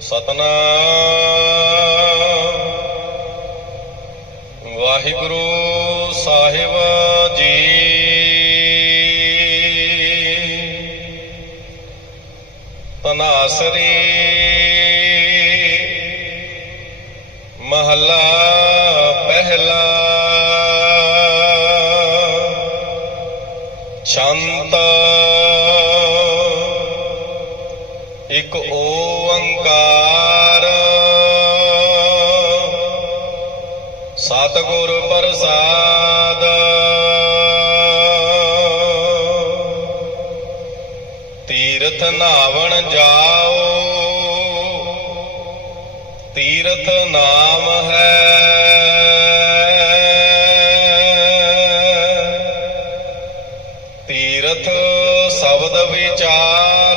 ਸਤਨਾਮ। ਵਾਹਿਗੁਰੂ ਸਾਹਿਬ ਜੀ। ਤਨਾਸਰੀ ਮਹੱਲਾ ਇਕ ਓੰਕਾਰ। ਸਤਿਗੁਰ ਪ੍ਰਸਾਦ। ਤੀਰਥ ਨਾਵਣ ਜਾਓ। ਤੀਰਥ ਨਾਮ ਹੈ। ਤੀਰਥ ਸ਼ਬਦ ਵਿਚਾਰ।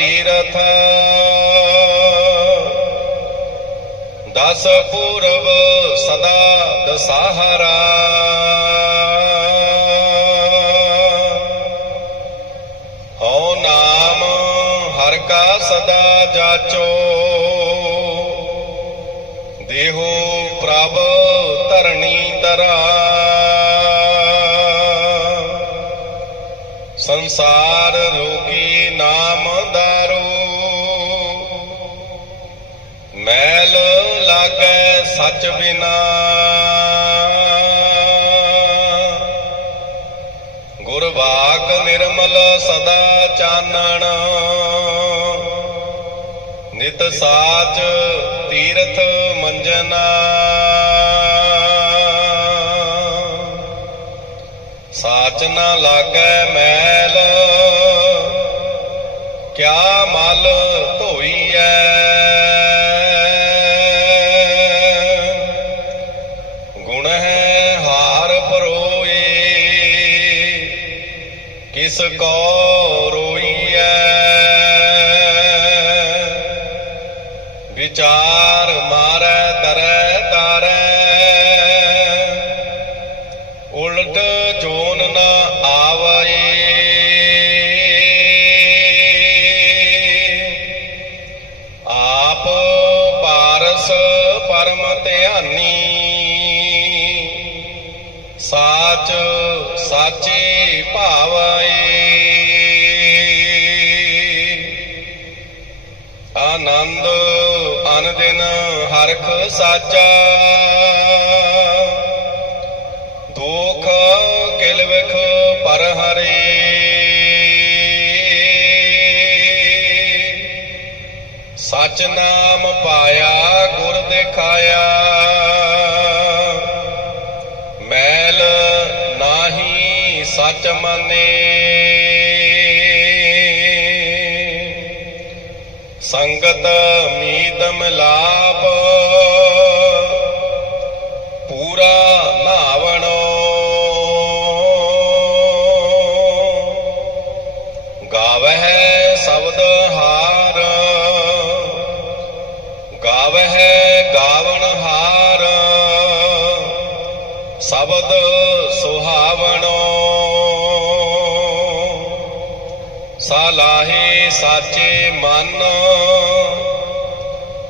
ਤੀਰਥ। ਦਸ ਪੂਰਬ, ਸਦਾ ਦਸਾਹਰਾ। ਹਉ ਨਾਮ ਹਰ ਕਾ ਸਦਾ ਜਾਚੋ। ਦੇਹੋ ਪ੍ਰਭ ਧਰਣੀ ਤਰਾ ਸੰਸਾਰ ਰੋਗੀ ਨਾਮ ਦਾਰੂ। ਮੈਲ ਲਾਗੈ ਸੱਚ ਬਿਨਾ। ਗੁਰ ਵਾਕ ਨਿਰਮਲ ਸਦਾ ਚਾਨਣ। ਨਿਤ ਸਾਚ ਤੀਰਥ ਮੰਜਨਾ। ਸਾਚ ਨਾ ਲਾਗੈ ਮੈਲ ਕਿਆ ਮਲ ਧੋਈਐ? ਗੁਣ ਹੈ ਹਾਰ ਪਰੋਏ ਕਿਸ ਕੋ ਜੋਨ ਨਾ ਆਪ ਪਾਰਸ ਪਰਮ ਧਿਆਨੀ। ਸਾਚ ਸਾਚੇ ਭਾਵਏ ਆਨੰਦ ਅਨਦਿਨ ਹਰਖ ਸਾਚਾ। ਕਿਲ ਵਿਖ, ਪਰ ਹਰੇ। ਸਚ ਨਾਮ ਪਾਇਆ, ਗੁਰ ਦਿਖਾਇਆ। ਮੈਲ ਨਾਹੀ ਸਚ ਮੰਨੇ। ਸੰਗਤ ਮੀਤ ਮਿਲਾਪ ਪੂਰਾ ਸ਼ਬਦ ਸੁਹਾਵਣੋ। ਸਾਲਾਹੇ ਸਾਚੇ ਮਨ।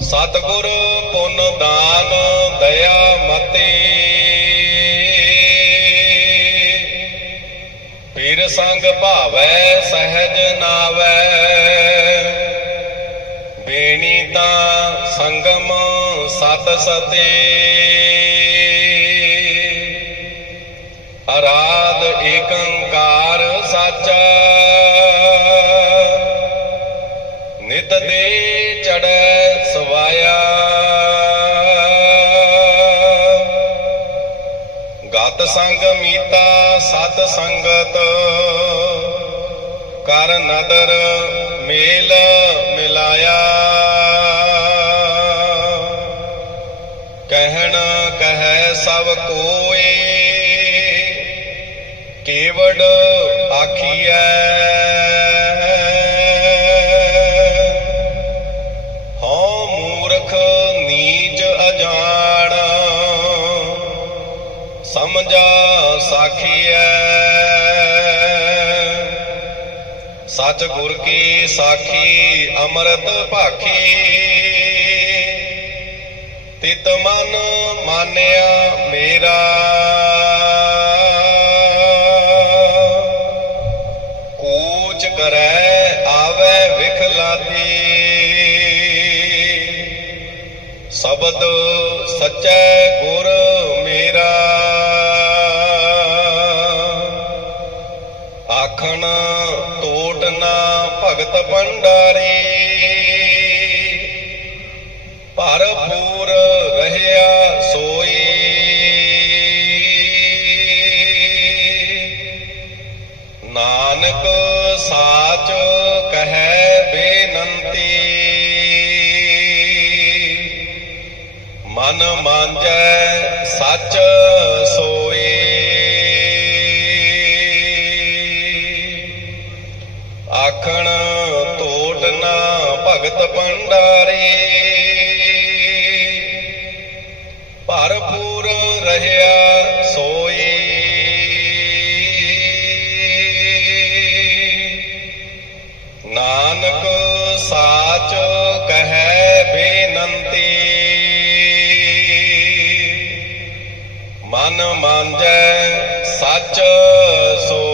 ਸਤਿਗੁਰ ਪੁੰਨ ਦਾਨ ਦਇਆ ਮਤੇ। ਪੀਰ ਸੰਗ ਭਾਵੈ ਸਹਿਜ ਨਾਵੈ। ਬੇਣੀ ਤਾਂ ਸੰਗਮ ਸਤ ਸਤੇ। ਏਕੰਕਾਰ ਸਾਚਾ। ਨਿਤ ਦੇ ਚੜੈ ਸਵਾਇਆ। ਗਤ ਸੰਗ ਮੀਤਾ ਸਤ ਸੰਗਤ। ਕਰ ਨਦਰ ਮੇਲ ਮਿਲਾਇਆ। ਕਹਿਣ ਕਹੈ ਸਭ ਕੋਏ। ਕੇਵੜ ਆਖੀਐ। ਹਉ ਮੂਰਖ ਨੀਚ ਅਜਾਣ, ਸਮਝਾ ਸਾਖੀਐ। ਸਚ ਗੁਰ ਕੀ ਸਾਖੀ ਅੰਮ੍ਰਿਤ ਭਾਖੀ। ਤਿਤ ਮਨ ਮਾਨਿਆ ਮੇਰਾ। ਸ਼ਬਦ ਸਚੈ ਗੁਰ ਮੇਰਾ। ਆਖਣ ਟੋਟ ਨਾ ਭਗਤ ਭੰਡਾਰੀ। ਭਰਪੂਰ ਰਹਿਆ ਸੋਈ। ਨਾਨਕ ਸਾਚ ਕਹੈ ਬੇਨੰਤੀ। ਮਨ ਮਾਂਜੈ, ਸੱਚ ਸੋਈ ਆਖਣ ਟੋਟ ਨਾ ਭਗਤ ਭੰਡਾਰੀ। ਭਰਪੂਰ ਰਹਿਆ ਸੋਈ ਨਾਨਕ ਸਾਚ ਕਹੈ ਮਨ ਮਾਂਜੈ ਸੱਚ ਸੋਈ